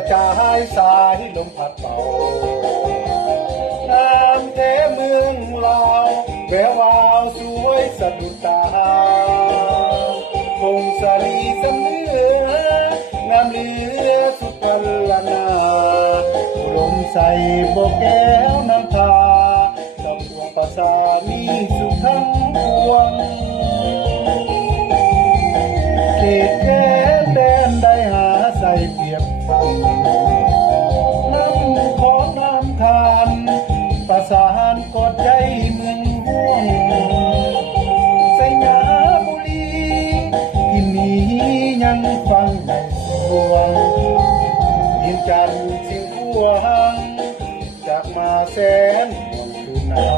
ระจายสายลมพัดเป่างามแท้เมืองลาวแวววาวสวยสะดุดตาพงศาลีสำเนืองามเหลือสุดกันละนาลมใส่โบกแก้วน้ำตาดอกดวงประสามีสุดทั้งปวงเขตแค่แดนได้หาใส่เปรียบฟันน้ำของน้ำทานประสานกอดใจเมืองห่วงใส่ยาบุรีที่นี้ยังฟังในสวงยินจันทร์สิงห์พวงจากมาแสนคืนนา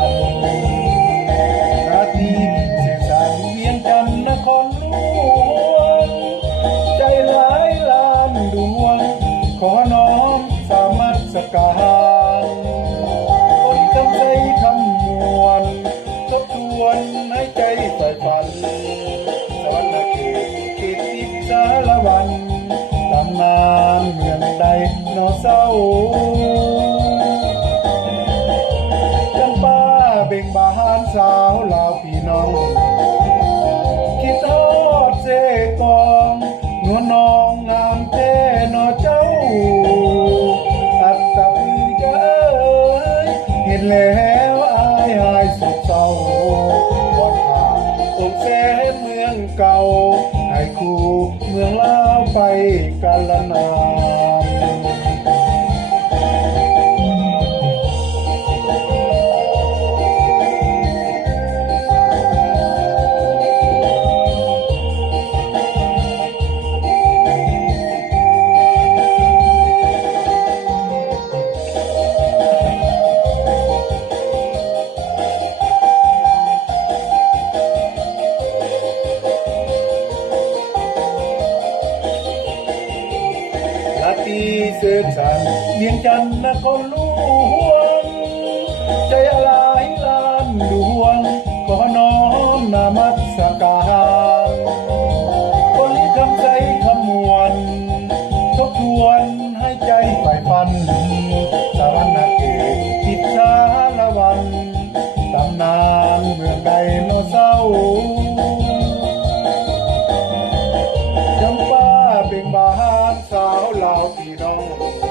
นาทีเสียสายเวียงจันทร์นครหลวงใจหลายล้านดวงขอน้อมสามัคการคนคำใจคำมวลทบทวนให้ใจใฝ่ฝันสวรรค์เขตทิพย์สารวันตำนานเมืองใดนอเศร้าจังป้าเบ่งบานสาวลาวพี่น้องคิดทอดเสกองนวลน้องงามเท่นอเจ้าอัตตะพีเอ้ยเห็นแล้วอายหายสุดเศร้าบอกหาองค์แสนเมืองเก่าให้คู่เมืองลาวไปกันละนานเสื่อสันเวียงจันทร์นครหลวงใจอะไรล้านดวงขอน้อมนามัสการคนคำใจคำมวลทบทวนให้ใจใฝ่ฝันสวรรค์เขตทิพย์สารวันตำนานเมืองใดโนเศร้าจำป้าเบ่งบานสาวลาวพี่น้อง